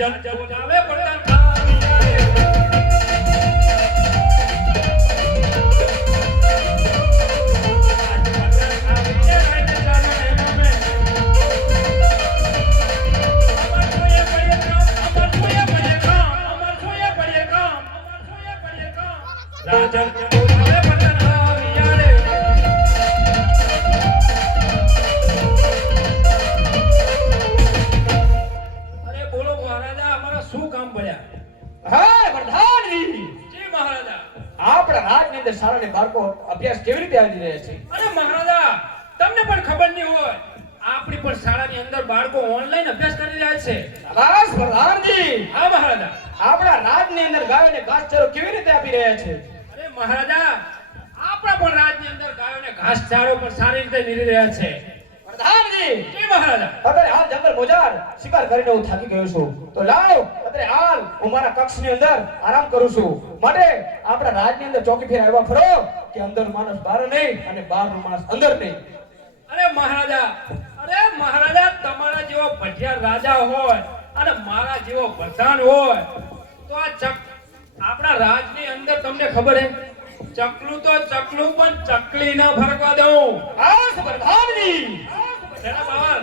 રાજન મહારાજા આપણા પણ રાજની અંદર ગાયોને ઘાસચારો પર સારી રીતે મેળવી રહ્યા છે. પ્રધાનજી! મહારાજા. અત્યારે હાલ જંગલ મોજાર શિકાર કરીને હું થાકી ગયો છું. તો લાવ અત્યારે હાલ હું મારા કક્ષની અંદર આરામ કરું છું. માટે આપણા રાજની અંદર ચોકી ફેર આવ્યા ફરો કે અંદર માણસ બહાર નહીં અને બહારનો માણસ અંદર નહીં. અરે મહારાજા અરે મહારાજા તમારા જેવો ભઠિયાર રાજા હોય અને મારા જેવો પ્રધાન હોય તો આ ચક આપણા રાજની અંદર તમને ખબર હે? ચકલું તો ચકલું પણ ચકલી ના ફરકવા દઉં. આસ પ્રધાનજી જરા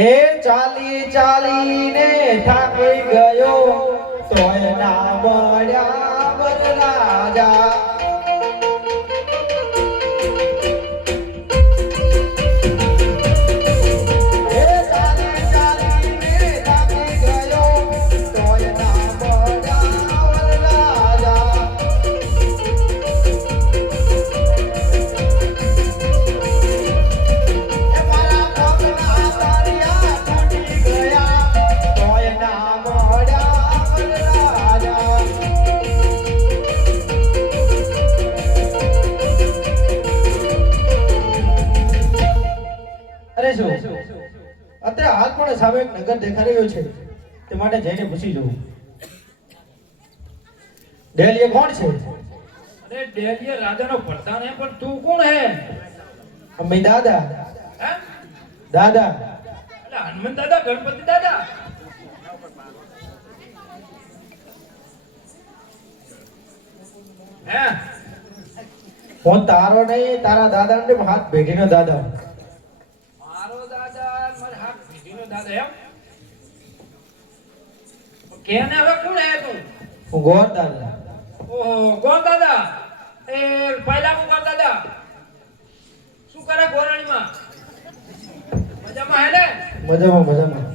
એ ચાલી ચાલીને થાકી ગયો. તોય ના મળ્યા વરરાજા અરે શું અત્યારે હાલ પણ સામે એક નગર દેખાઈ રહ્યો છે. તે માટે જઈને પૂછી જવું ડેલીએ કોણ છે? અરે ડેલીએ રાજાનો પ્રધાન હે પણ તું કોણ હે? અમે દાદા. હે? દાદા. એટલે હનુમાન દાદા ગણપતિ દાદા? હે? હું તારો નહીં તારા દાદા ને હાથ ભેટીનો દાદા મારો દાદા અને મારા હાથ ભેટીનો દાદા એમ? કેને હવે કોણ હે તું ગોર દાદા. ઓહો કોણ દાદા? એ પહેલા કુમાર દાદા? શું કરે ગોરાણીમાં? મજામાં હે ને? મજામાં મજામાં.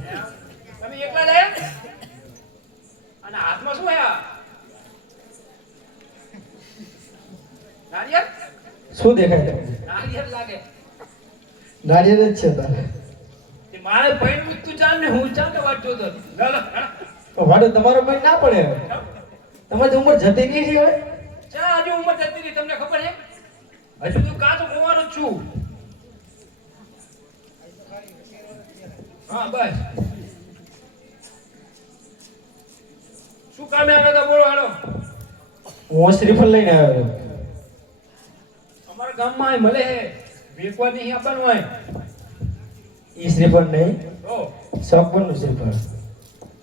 તમે એકલા જ અને હાથમાં શું હે નારિયેળ? શું દેખાય નારિયેળ લાગે. નારિયેળ જ છે તારે. મારે પૈણ તું ચાલ ને હું ચાલ વાંચતો હતો. તો વાડો તમારો પૈણ ના પડે તમારી ઉંમર જતી નહીં રહી હવે. ચા હજુ ઉંમર જતી નહીં તમને ખબર છે? હજુ તો કાચો કુવાનો છું. હા બસ. શું કામે આવ્યા હતા બોલો હાલો. હું શ્રીફળ લઈને આવ્યો અમારા ગામમાં મળે હે વેકવા નહીં આપવાનું હોય. ઈ શ્રીફળ નહીં. તો નું શ્રીફળ.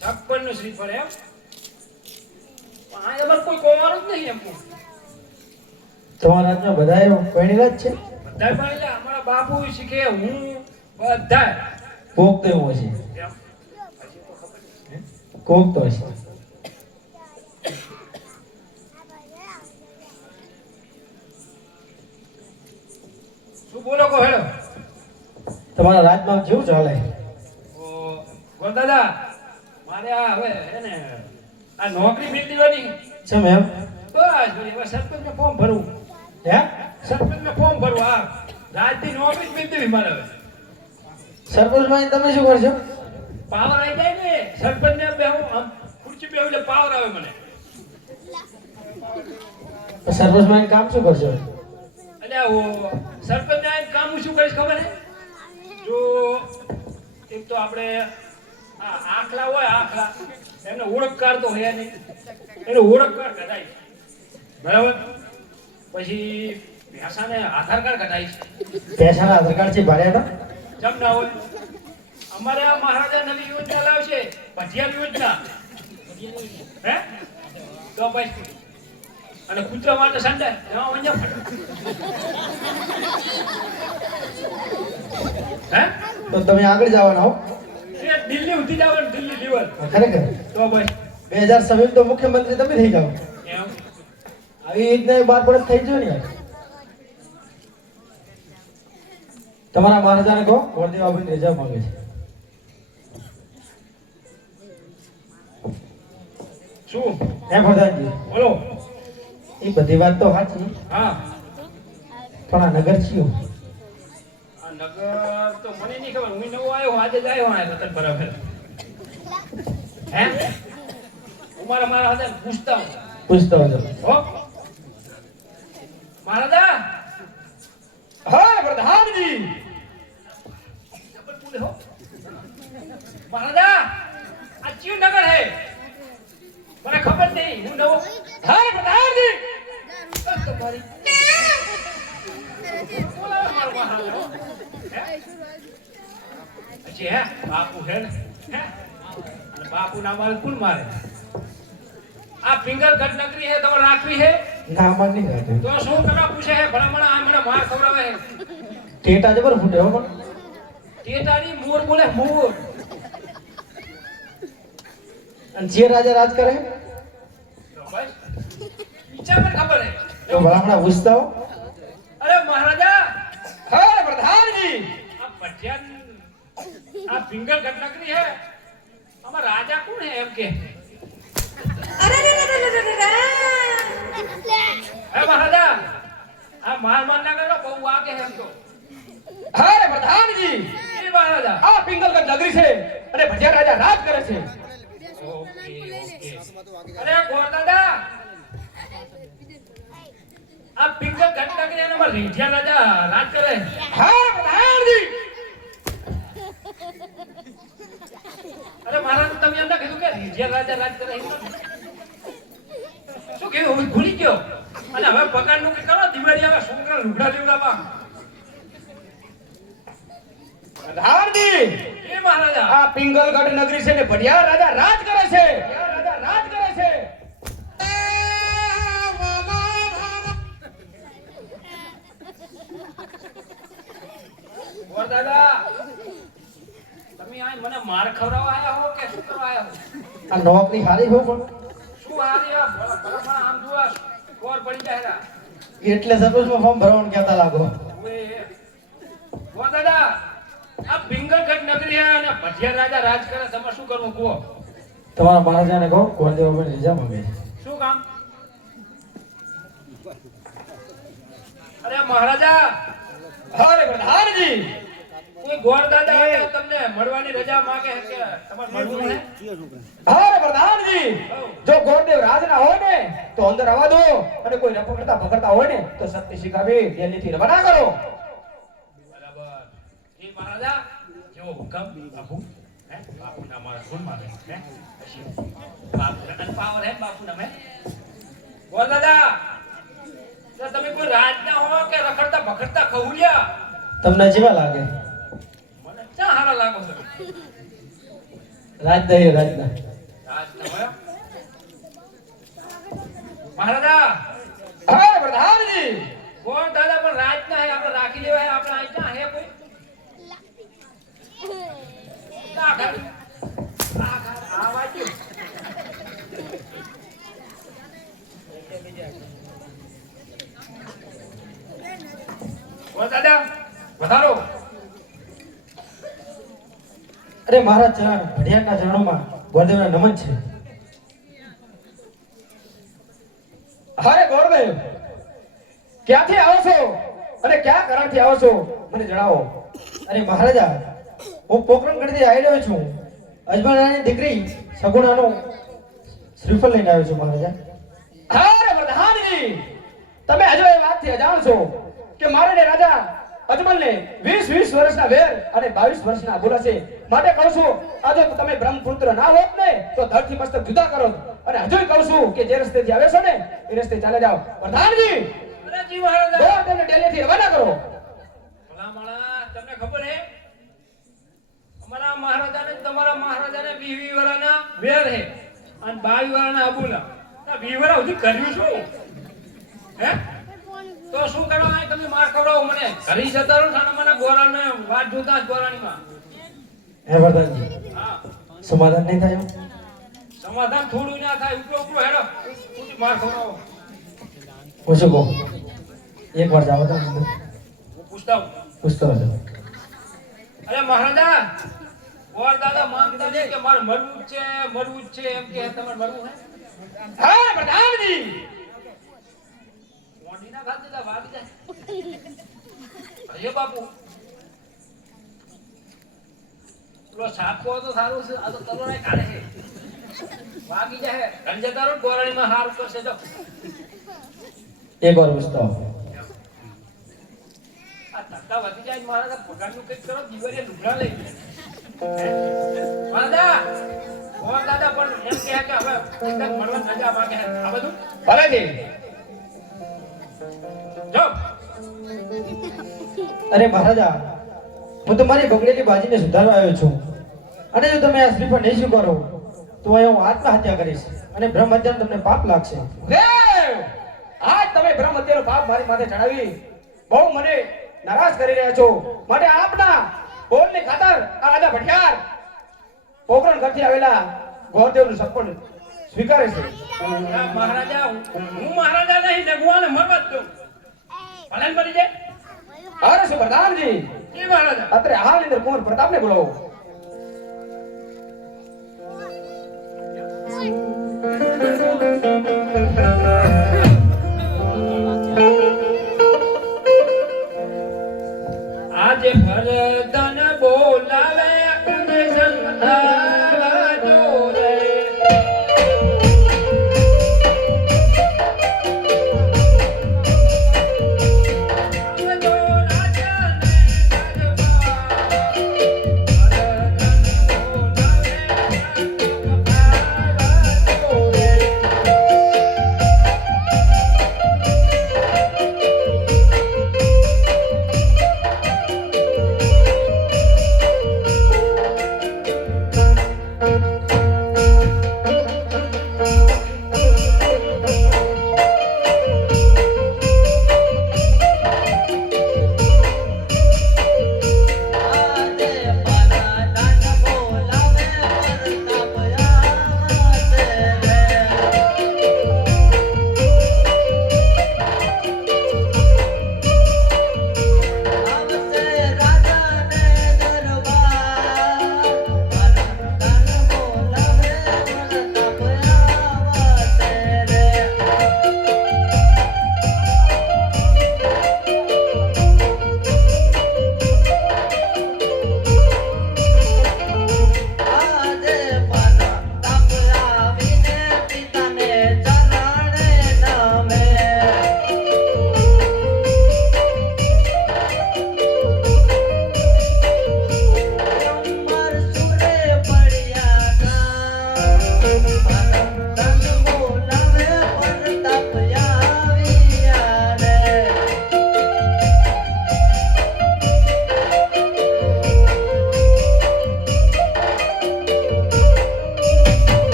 છપ્પનનું શ્રીફળ એમ? કોઈ જ નહીં તમારા હાથમાં બધા એવો જ છે? બધા પણ એટલે અમારા બાપુ શીખે હું બધા. કોક તો એવું હશે કોક તો હશે. શું બોલો કહો હેડો. તમારા રાજમાં કેવું ચાલે? દાદા મારે આ હવે હે ને આ નોકરી મિલ દેવાની. છે મેમ? બસ હવે સરપંચને ફોર્મ ભરવું હે? સરપંચને ફોર્મ ભરવું આ રાજની નોકરી દેવી મારે હવે. સરપંચમાં તમે શું કરશો? પાવર આવી જાય ને સરપંચને બેહું આમ ખુરશી બેહું એટલે પાવર આવે મને. સરપંચમાં કામ શું કરશો? એટલે સરપંચને કામ હું શું કરીશ ખબર હે જો એક તો આપણે આખલા હોય આખલા એમને ઓળખકાર તો હોય નહીં. એનો ઓળખકાર કઢાય બરાબર? પછી ભેંસાને આધાર કાર્ડ કઢાય પૈસાના આધાર કાર્ડ છે ભાડ્યા હતા જમ ના હોય. અમારે આ મહારાજા નવી યોજના લાવશે ભજીયા યોજના. હે? તો પછી અને કૂતરા માટે સંડે એમાં મજા હે? તો તમે આગળ જવાના હો. દિલ્હી ઉઠી જવાનું દિલ્હી લેવલ ખરેખર. તો ભાઈ. બે હજાર છવ્વીસ તો મુખ્યમંત્રી તમે થઈ જાઓ. આવી રીતને બાર પડત થઈ ગયો ને તમારા મહારાજાને કહો વરદેવ આવીને રજા માંગે છે. શું? હે પ્રધાનજી? બોલો. એ બધી વાત તો સાચી. હા. પણ આ નગર આ નગર તો મને નહીં ખબર. હું નવો આવ્યો આજે જ આવ્યો આ રતન બરાબર હે હું મારા મારા હાથે પૂછતા હું પૂછતા હતો હો? મહારાજા હા પ્રધાનજી. મહારાજા આ ચીવ નગર હે. મને ખબર નહીં. હું નવો હા પ્રધાનજી. તમારી બોલાવો મારો મહારાજા હે? પછી હે? બાપુ હે ને? અને બાપુ ના મારે કોણ મારે? આ પિંગલગઢ નગરી હે તમારે રાખવી હે? ના નહીં કાઢે તો શું કરવા પૂછે હે? ભલામણા આ મને માર ખવડાવે હે. ટેટા જબર ફૂટે હો પણ. ટેટાની મોર બોલે મોર. અને જે રાજા રાજ કરે બસ. મને ખબર હે. તો ભલામણા પૂછતા હો. અરે મહારાજા આ હે રાજા કોણ હે એમ કે? હે મહારાજા આ માર માર ના કરો બહુ વાગે હે એમ તો. હા પ્રધાનજી. એ મહારાજા. આ પિંગલગઢ નગરી છે અને ભજીયા રાજા રાજ કરે છે. અરે ગોર દાદા આ પિંગલગઢ નગરી એનો માં રીઠિયા રાજા રાજ કરે. હા પ્રધાનજી. અરે મારા તમે એમ કીધું કે રીજિયા રાજા રાજ કરે શું કેવું હું ભૂલી ગયો. અને હવે પગારનું કરો દિવાળી આવે છોકરા લુગડા દેવડાવા રાવણજી એ મહારાજા. આ પિંગલગઢ નગરી છે ને ભડિયા રાજા રાજ કરે છે. રાજા રાજ કરે છે. દાદા. મને માર ખવડાવવા આયા હો કે શું કરવા આયા હો? આ નોકરી હારી હો પણ. શું હારી આ ભલા આમ જોવા કોર પડી જાય રા. એટલે સર્વિસમાં ફોર્મ ભરવાનું કહેતા લાગો. ઓ દાદા આ પિંગલગઢ નગરી આ અને ભજિયા રાજા રાજ કરે તમે શું કરવું કહો તમારા મહારાજાને કહો ગોળદેવ આપણે રજા માંગે શું કામ? અરે મહારાજા હરે પ્રધાનજી કોઈ ગોળ દાદા તમને મળવાની રજા માંગે કે તમારે મળવું હે પ્રધાનજી જો ગોરદેવ રાજના હોય ને તો અંદર આવવા દો. અને કોઈ રપકડતા પકડતા હોય ને તો સત્ય શીખાવી એનીથી રવાના કરો. બરાબર. એ મહારાજા જેવો હુકમ બાપુ હે બાપુના મારા ગુણ હે બાપુના અને હે બાપુના મેં. બોલ દાદા તમે કોઈ રાજના હો કે રખડતા ભખડતા ખવડિયા તમને જેવા લાગે. મને હારા લાગો છો. રાજદા રાજના રાજના મહારાજા! અરે પ્રધાનજી! કોણ દાદા પણ રાજના હે આપણે રાખી લેવાય આપણે અહીં હે કોઈ? ના દાદા વધારો. અરે મારા ચરણ ભડિયાના ચરણોમાં ગોળદેવના નમન છે. અરે ગોળદેવ ક્યાંથી આવો છો? અને કયા કારણથી આવો છો? મને જણાવો. અરે મહારાજા, હું પોકરણગઢથી આવી રહ્યો છું. અજમાનાની દીકરી સગુણાનો શ્રીફળ લઈને આવ્યો છું, મહારાજા. અરે પ્રધાનજી તમે હજુ એ વાતથી અજાણ છો કે મારે રાજા અજમલને 20 20 વર્ષના વેર અને 22 વર્ષના બોલા છે. માટે કહું છું આજે તમે બ્રહ્મપુત્ર ના હોત ને તો ધરતી મસ્તક જુદા કરો. અને હજુ કહું છું કે જે રસ્તેથી આવે છો ને એ રસ્તે ચાલે જાઓ. પ્રધાનજી! અરે જી મહારાજા! દોર તેમને ડેલીથી રવાના કરો. ભલા માણા તમને ખબર હે? અમારા મહારાજાને ને તમારા મહારાજાને વીસ વીસ વર્ષના વેર હે. અને બાવીસ વર્ષના અબુલા આ વીસ વર્ષ સુધી કર્યું શું? હે? તો શું કરવા તમે માર ખવડાવો મને. ઘરી જતા રહો ને મને ગોરાને વાત જોતા જ ગોરાણીમાં. હે વરદાનજી સમાધાન નહીં થાય સમાધાન થોડું ના થાય ઉપરો ઉપરો હેડો. ઉઠી માર ખવડાવો. હું શું એક વાર જાવ તો પૂછતા હું પૂછતો હતો અરે મહારાજા ઓર દાદા માંગતા છે કે માર મરવું છે મરવું છે એમ કે તમારે મરવું હે? હા પ્રધાનજી મોઢી ના ખાતી તા વાગી જાય અરે બાપુ. પેલો સાપો તો સારું છે. આ તો તલોને કાઢે છે. વાગી જાય. ગંજે ગોરાણીમાં હાર કરશે તો એક વાર પૂછતો. આ ધક્કા વધી જાય મહારાજા પગારનું કંઈક કરો દિવાળીએ લુગડા લઈ લે. હે? મહારાજા દાદા પણ એમ કે હવે મળવા રજા માંગે આ બધું? ભલેજી જો અરે મહારાજા હું તમારી બગડેલી બાજીને સુધારવા આવ્યો છું. અને જો તમે આ સ્ત્રી પર નહીં સ્વીકારો તો અહીં હું આત્મહત્યા કરીશ અને બ્રહ્મ હત્યાનું તમને પાપ લાગશે. આજ તમે બ્રહ્મ હત્યાનો પાપ મારી માથે ચડાવી બહુ મને નારાજ કરી રહ્યા છો. માટે આપના બોલની ખાતર આ રાજા ભટિયાર પોકરણ ઘરથી આવેલા ગોરદેવનું સપન સ્વીકારે છે. મહારાજા હું હું મહારાજા નહીં ને હું આને મરવા જ દઉં. ભલે ને જાય. અરે શું પ્રધાનજી એ મહારાજા. અત્યારે હાલ અંદર કુંવર પ્રતાપને બોલાવો. આજે ભરતન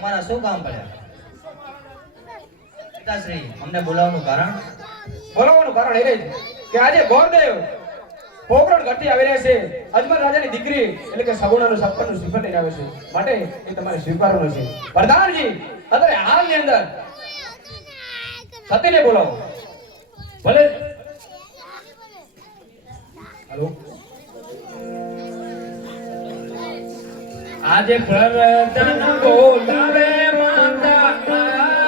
અમારા શું કામ પડ્યા? પિતાશ્રી, અમને બોલાવવાનું કારણ? બોલાવવાનું કારણ એ કે આજે ગોરદેવ પોકરણ ઘટી આવી રહ્યા છે. અજમલ રાજાની દીકરી, એટલે કે સગુણાનું સંપન્નનું શ્રીફળ લઈને આવે છે. માટે એ તમારે સ્વીકારવાનું છે. પ્રધાનજી અત્યારે હાલની અંદર સતીને બોલાવો. ભલે. હેલો. આજે પ્રધાન બોલાવે માતા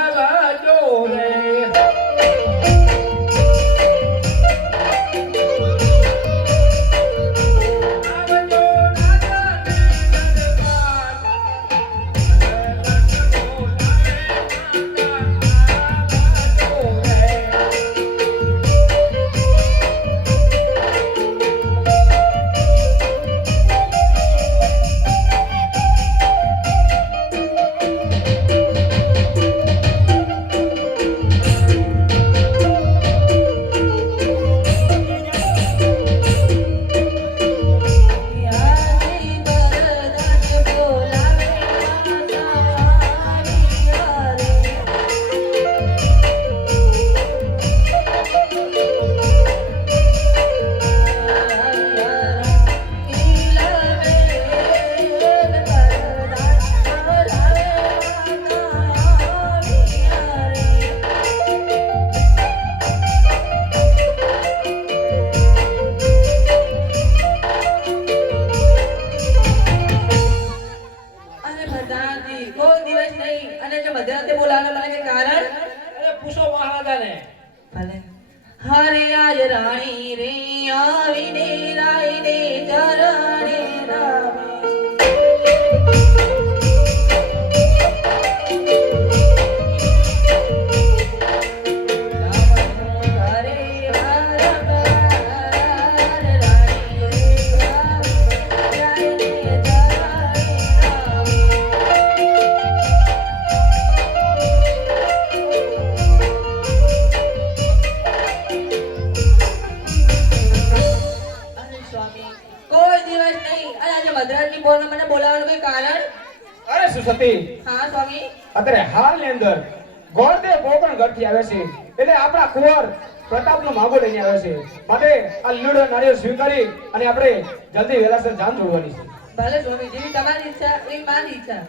ગોરદેવ પોકરણ ઘરથી આવે છે. એટલે આપણા કુંવર પ્રતાપનો માગો લઈને આવે છે. માટે આ લીલો નારિયેળ સ્વીકારી અને આપણે જલ્દી વેલાસર જાન જોડવાની છે. ભલે સ્વામીજી તમારી ઈચ્છા એ મારી ઈચ્છા.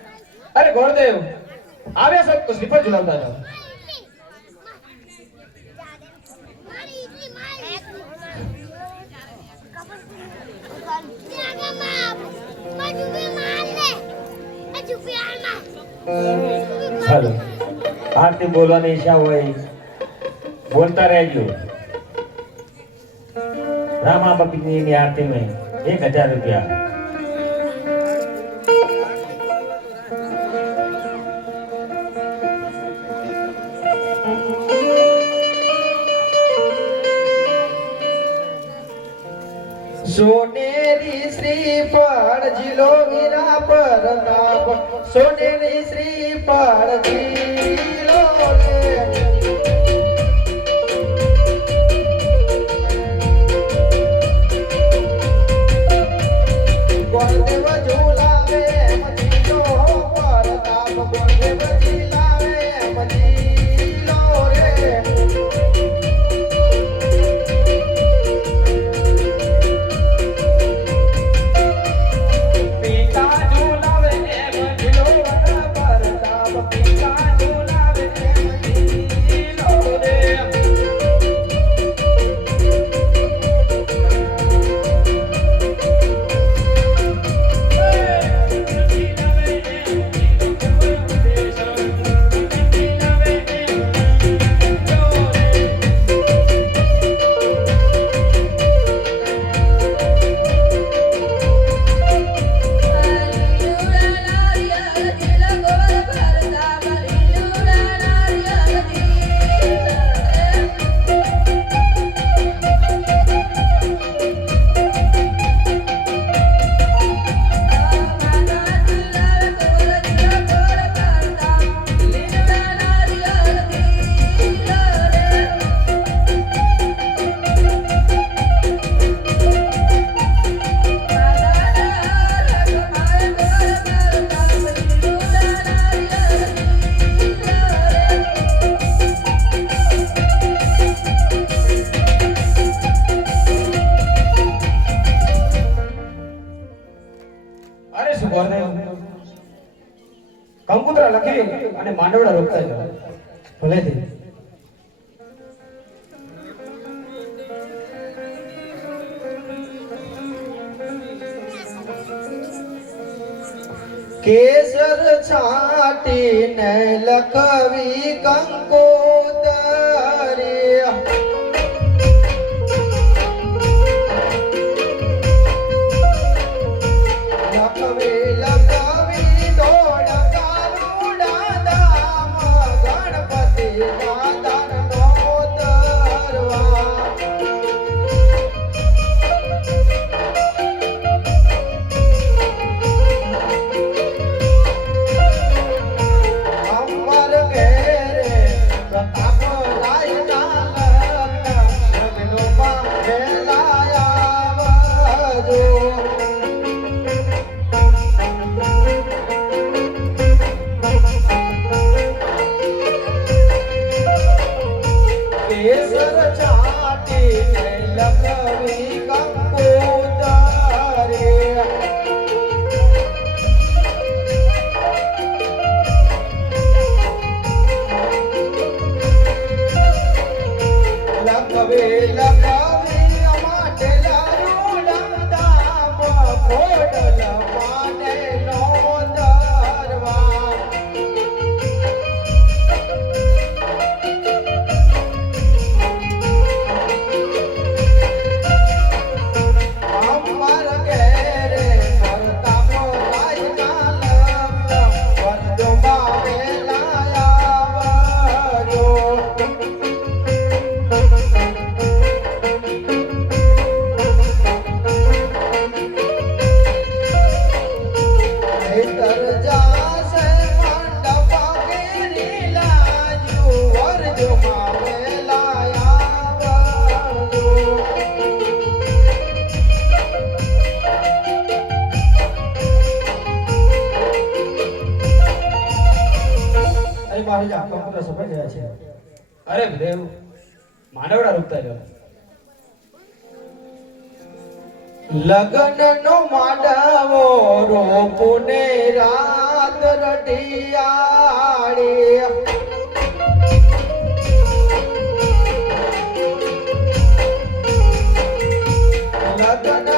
અરે ગોરદેવ આવે છો શ્રીફળ ઝુલાવતા જાઓ. ચાલો આરતી બોલવાની ઈચ્છા હોય બોલતા રહેજો રામા બપીની આરતી में એક હજાર રૂપિયા સોનેરી શ્રીફળ જીલો પર પરતાપ સોનેરી શ્રી જીલો અરે સુગોને કંકુતરા લખી અને માંડવડા રોકતા જાઓ ભલેથી કેસર છાટીને લખવી કંકો દેવ માંડવડા રોકતા જાઓ લગન નો માડાવો રોપો ને રાત રઢિયાળી. લગન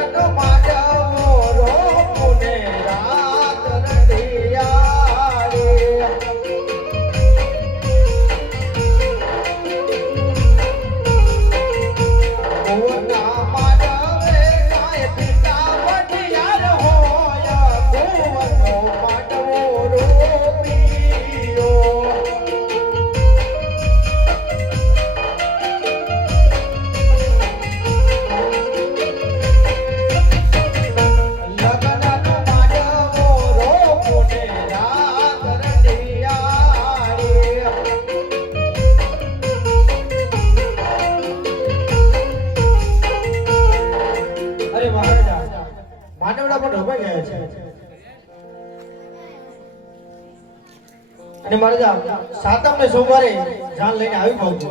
અને મહારાજા સાતમ ને સોમવારે જાન લઈને આવી પહોંચજો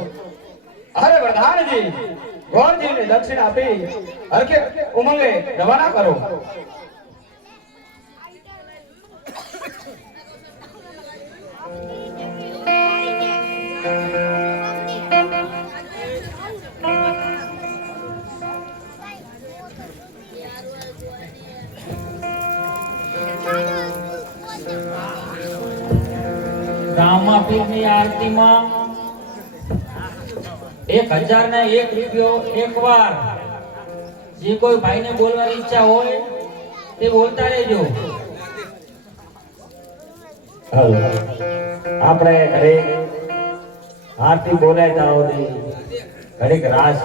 અરે પ્રધાનજી, ગોરજીને દક્ષિણ આપી હરકે ઉમંગે રવાના કરો. રામાપીરની આરતીમાં એક હજાર ને એક રૂપિયો એક વાર જે કોઈ ભાઈને બોલવાની ઈચ્છા હોય તે બોલતા રહેજો. આપણે ઘરે આરતી બોલાય ત્યાં ઘડીક રાસ